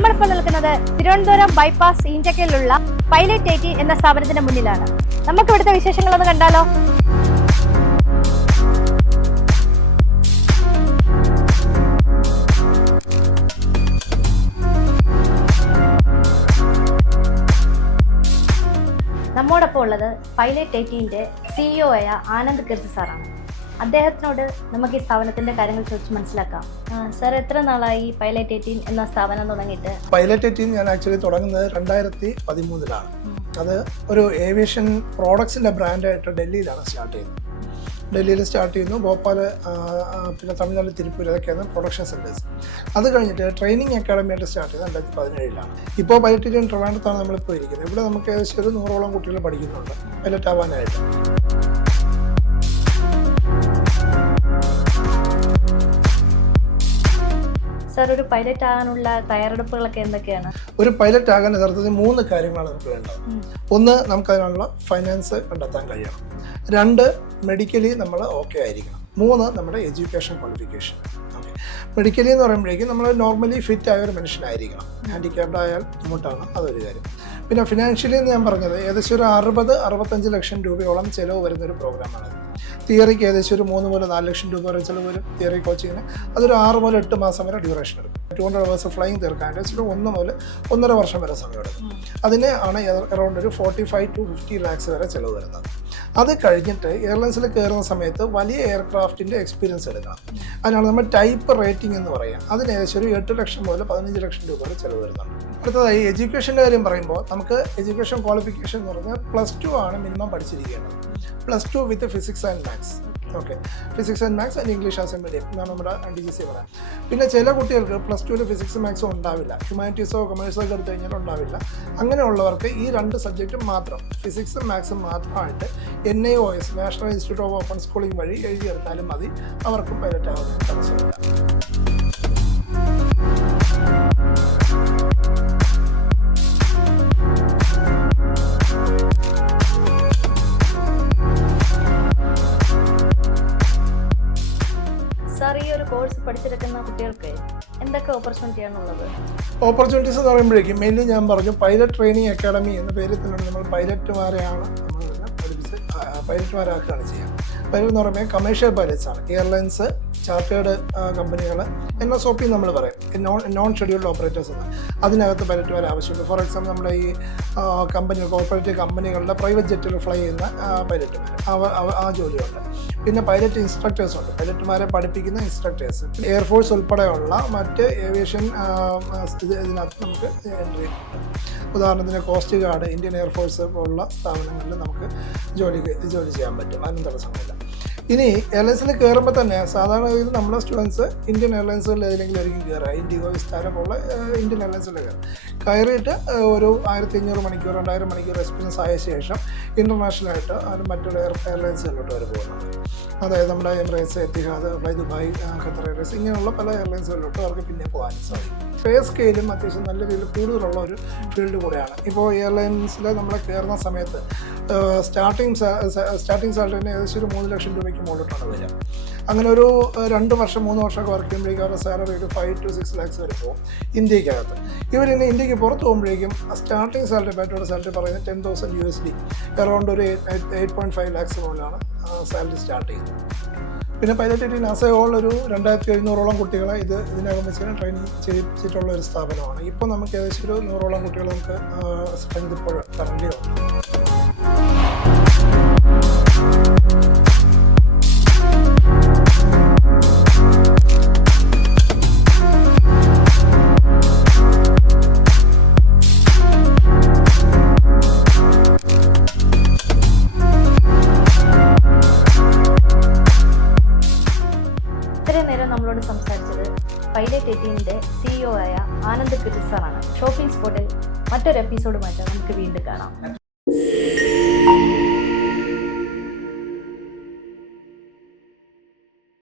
നിൽക്കുന്നത് തിരുവനന്തപുരം ബൈപ്പാസ് ഈഞ്ചക്കയിലുള്ള pilot eighty എന്ന സ്ഥാപനത്തിന്റെ മുന്നിലാണ്. നമുക്ക് ഇവിടുത്തെ വിശേഷങ്ങളൊന്ന് കണ്ടാലോ? നമ്മോടൊപ്പം ഉള്ളത് പൈലറ്റ് എയ്റ്റീന്റെ സിഇഒ ആയ ആനന്ദ് ഗർജ് സാറാണ്. അദ്ദേഹത്തിനോട് നമുക്ക് ഈ സ്ഥാപനത്തിന്റെ കാര്യങ്ങൾ ചോദിച്ച് മനസ്സിലാക്കാം. സാർ എത്ര നാളായി പൈലറ്റ് എയ്റ്റീൻ എന്ന സ്ഥാപനം തുടങ്ങിയിട്ട്? പൈലറ്റ് എയ്റ്റീൻ ഞാൻ ആക്ച്വലി തുടങ്ങുന്നത് രണ്ടായിരത്തി പതിമൂന്നിലാണ് അത് ഒരു ഏവിയേഷൻ പ്രോഡക്ട്സിന്റെ ബ്രാൻഡായിട്ട് ഡൽഹിയിലാണ് സ്റ്റാർട്ട് ചെയ്യുന്നത്. ഡൽഹിയിൽ സ്റ്റാർട്ട് ചെയ്യുന്നു. ഭോപ്പാൽ പിന്നെ തമിഴ്നാട് തിരുപ്പൂർ ഇതൊക്കെയാണ് പ്രൊഡക്ഷൻ സെന്റേഴ്സ് അത് കഴിഞ്ഞിട്ട് ട്രെയിനിങ് അക്കാഡമി ആയിട്ട് സ്റ്റാർട്ട് ചെയ്തത് രണ്ടായിരത്തി പതിനേഴിലാണ് ഇപ്പോൾ പൈലറ്റ് ട്രിവാൻഡത്താണ് നമ്മളിപ്പോൾ ഇരിക്കുന്നത്. ഇവിടെ നമുക്ക് ഏകദേശം ഒരു നൂറോളം കുട്ടികൾ പഠിക്കുന്നുണ്ട്. പൈലറ്റ് ആവാനായിട്ട്. സാർ ഒരു പൈലറ്റ് ആകാനുള്ള തയ്യാറെടുപ്പുകളൊക്കെ എന്തൊക്കെയാണ്? ഒരു പൈലറ്റ് ആകാൻ യഥാർത്ഥത്തിൽ മൂന്ന് കാര്യങ്ങളാണ് നമുക്ക് വേണ്ടത്. ഒന്ന് നമുക്ക് അതിനുള്ള ഫൈനാൻസ് കണ്ടെത്താൻ കഴിയണം. രണ്ട് മെഡിക്കലി നമ്മൾ ഓക്കെ ആയിരിക്കണം. മൂന്ന് നമ്മുടെ എഡ്യൂക്കേഷൻ ക്വാളിഫിക്കേഷൻ ഓക്കെ മെഡിക്കലി എന്ന് പറയുമ്പോഴേക്കും നമ്മൾ നോർമലി ഫിറ്റ് ആയ ഒരു മനുഷ്യനായിരിക്കണം. ഹാൻഡിക്യാപ്ഡ് ആയാൽ ബുദ്ധിമുട്ടാണ് അതൊരു കാര്യം. പിന്നെ ഫിനാൻഷ്യലി എന്ന് ഞാൻ പറഞ്ഞത് ഏകദേശം ഒരു അറുപത് അറുപത്തഞ്ച് ലക്ഷം രൂപയോളം ചിലവ് വരുന്ന ഒരു പ്രോഗ്രാമാണ് തിയറിക്ക് ഏകദേശം ഒരു മൂന്ന് മുതൽ നാല് ലക്ഷം രൂപ വരെ ചിലവ് വരും തിയറി കോച്ചിങ്ങിന് അതൊരു ആറ് മുതൽ എട്ട് മാസം വരെ ഡ്യൂറേഷൻ എടുക്കും. ടു ഹൺഡ്രഡ് അവേഴ്സ് ഫ്ലൈങ് തീർക്കാൻ ഏകദേശം ഒന്ന് മുതൽ ഒന്നര വർഷം വരെ സമയം എടുക്കും അതിന് ആണ് അറൗണ്ട് ഒരു forty five to fifty lakhs വരെ ചിലവ് വരുന്നത്. അത് കഴിഞ്ഞിട്ട് എയർലൈൻസിൽ കയറുന്ന സമയത്ത് വലിയ എയർക്രാഫ്റ്റിന്റെ എക്സ്പീരിയൻസ് എടുക്കണം. അതിനാണ് നമ്മൾ ടൈപ്പ് റേറ്റിംഗ് എന്ന് പറയുക അതിന് ഏകദേശം ഒരു എട്ട് ലക്ഷം മുതൽ പതിനഞ്ച് ലക്ഷം രൂപ വരെ ചിലവ് വരുന്നുണ്ട്. അടുത്തതായി എഡ്യൂക്കേഷന്റെ കാര്യം പറയുമ്പോൾ നമുക്ക് എഡ്യൂക്കേഷൻ ക്വാളിഫിക്കേഷൻ എന്ന് പറഞ്ഞാൽ പ്ലസ് ടു ആണ് minimum പഠിച്ചിരിക്കേണ്ടത്. Plus two with physics and maths okay physics and maths and English as a medium എന്നാണ് നമ്മുടെ ഡി ജി സി പറയാം പിന്നെ ചില കുട്ടികൾക്ക് പ്ലസ് ടുവിൽ ഫിസിക്സ് മാത്സോ ഉണ്ടാവില്ല. ഹ്യൂമാനിറ്റീസോ കൊമേഴ്സോ ഒക്കെ എടുത്തു കഴിഞ്ഞാൽ ഉണ്ടാവില്ല. അങ്ങനെയുള്ളവർക്ക് ഈ രണ്ട് സബ്ജക്റ്റും മാത്രം ഫിസിക്സും മാത്സും മാത്രമായിട്ട് N I O S national institute of open schooling വഴി എഴുതിയെടുത്താലും മതി. അവർക്കും പൈലറ്റ് ആവുന്ന സാർ ഈ ഒരു കോഴ്സ് പഠിച്ചെടുക്കുന്ന കുട്ടികൾക്ക് എന്തൊക്കെ ഓപ്പർച്യൂണിറ്റി ഉള്ളത് ഓപ്പർച്യൂണിറ്റീസ് എന്ന് പറയുമ്പോഴേക്കും മെയിൻലി ഞാൻ പറഞ്ഞു പൈലറ്റ് ട്രെയിനിങ് അക്കാഡമി എന്ന പേരിൽ തന്നെ നമ്മൾ പൈലറ്റുമാരെയാണ് നമ്മൾ പഠിപ്പിച്ച് പൈലറ്റുമാരാക്കുകയാണ് ചെയ്യുക. പൈലറ്റ് എന്ന് പറയുമ്പോൾ കമേഴ്ഷ്യൽ പൈലറ്റ്സ് ആണ്. എയർലൈൻസ് ചാർട്ടേഡ് കമ്പനികൾ എൻ എസ് ഒ പി നമ്മൾ പറയും. നോൺ നോൺ ഷെഡ്യൂൾഡ് ഓപ്പറേറ്റേഴ്സ് എന്ന് അതിനകത്ത് പൈലറ്റുമാർ ആവശ്യമുണ്ട്. ഫോർ എക്സാമ്പിൾ നമ്മുടെ ഈ കമ്പനികൾ കോർപ്പറേറ്റ് കമ്പനികളുടെ പ്രൈവറ്റ് ജെറ്റിൽ ഫ്ലൈ ചെയ്യുന്ന പൈലറ്റുമാർ ആ ജോലിയുണ്ട് പിന്നെ പൈലറ്റ് ഇൻസ്ട്രക്ടേഴ്സ് ഉണ്ട്. പൈലറ്റുമാരെ പഠിപ്പിക്കുന്ന ഇൻസ്ട്രക്ടേഴ്സ്. എയർഫോഴ്സ് ഉൾപ്പെടെയുള്ള മറ്റ് ഏവിയേഷൻ ഇതിനകത്ത് നമുക്ക് എൻട്രി ഉദാഹരണത്തിന് കോസ്റ്റ് ഗാർഡ് ഇന്ത്യൻ എയർഫോഴ്സ് പോലുള്ള സ്ഥാപനങ്ങളിൽ നമുക്ക് ജോലി ജോലി ചെയ്യാൻ പറ്റും. അതിനും തടസ്സമില്ല ഇനി എയർലൈൻസിൽ കയറുമ്പോൾ തന്നെ സാധാരണ ഗതിയിൽ നമ്മുടെ സ്റ്റുഡൻസ് ഇന്ത്യൻ എയർലൈൻസുകളിൽ ഏതെങ്കിലും ആയിരിക്കും കയറുക ഇൻഡിഗോ വിസ്താര ഇന്ത്യൻ എയർലൈൻസുകളിൽ കയറും കയറിയിട്ട് ഒരു ആയിരത്തി അഞ്ഞൂറ് മണിക്കൂർ രണ്ടായിരം മണിക്കൂർ എക്സ്പീരിയൻസ് ആയ ശേഷം ഇന്റർനാഷണലായിട്ട് അതിന് മറ്റുള്ള എയർ എയർലൈൻസുകളിലോട്ട് അവർ പോകുന്നുണ്ട് അതായത് നമ്മുടെ Emirates Etihad fly Dubai Qatar airlines ഇങ്ങനെയുള്ള പല എയർലൈൻസുകളിലോട്ട് അവർക്ക് പിന്നെ പോകാൻ സാധിക്കും. പേ സ്കെയിലും അത്യാവശ്യം നല്ല രീതിയിൽ കൂടുതലുള്ള ഒരു ഫീൽഡ് കൂടെയാണ്. ഇപ്പോൾ എയർലൈൻസിൽ നമ്മൾ കയറുന്ന സമയത്ത് സ്റ്റാർട്ടിങ് സ്റ്റാർട്ടിങ് സാലറി തന്നെ ഏകദേശം ഒരു മൂന്ന് ലക്ഷം രൂപയ്ക്ക് മുകളിലോട്ടാണ് വരിക. അങ്ങനെ ഒരു രണ്ട് വർഷം മൂന്ന് വർഷമൊക്കെ വർക്ക് ചെയ്യുമ്പോഴേക്കും അവരുടെ സാലറി ഒരു ഫൈവ് ടു സിക്സ് ലാക്സ് വരെ പോകും ഇന്ത്യക്കകത്ത്. ഇവരിന്ന് ഇന്ത്യയ്ക്ക് പുറത്ത് പോകുമ്പോഴേക്കും സ്റ്റാർട്ടിങ് സാലറി ബാറ്റോടെ സാലറി പറയുന്നത് ten thousand U S D around ഒരു എയ്റ്റ് പോയിന്റ് ഫൈവ് ലാക്സ് മുകളിലാണ് സാലറി സ്റ്റാർട്ട് ചെയ്യുന്നത്. പിന്നെ പൈലറ്റ് നാസ ഹോൾ ഒരു രണ്ടായിരത്തി എഴുന്നൂറോളം കുട്ടികളെ ഇത് ഇതിനകം വെച്ച് ട്രെയിനിങ് ചെയ്യിച്ചിട്ടുള്ള ഒരു സ്ഥാപനമാണ്. ഇപ്പോൾ നമുക്ക് ഏകദേശം ഒരു നൂറോളം കുട്ടികൾ നമുക്ക് സ്ട്രെങ്ത് ഇപ്പോൾ കറണ്ട് എയ്റ്റീന്റെ സിഇഒ ആയ ആനന്ദ് പിരിസാറാണ്. ഷോപ്പിംഗ് സ്പോട്ടിൽ മറ്റൊരു എപ്പിസോഡുമായിട്ട് നമുക്ക് വീണ്ടും കാണാം.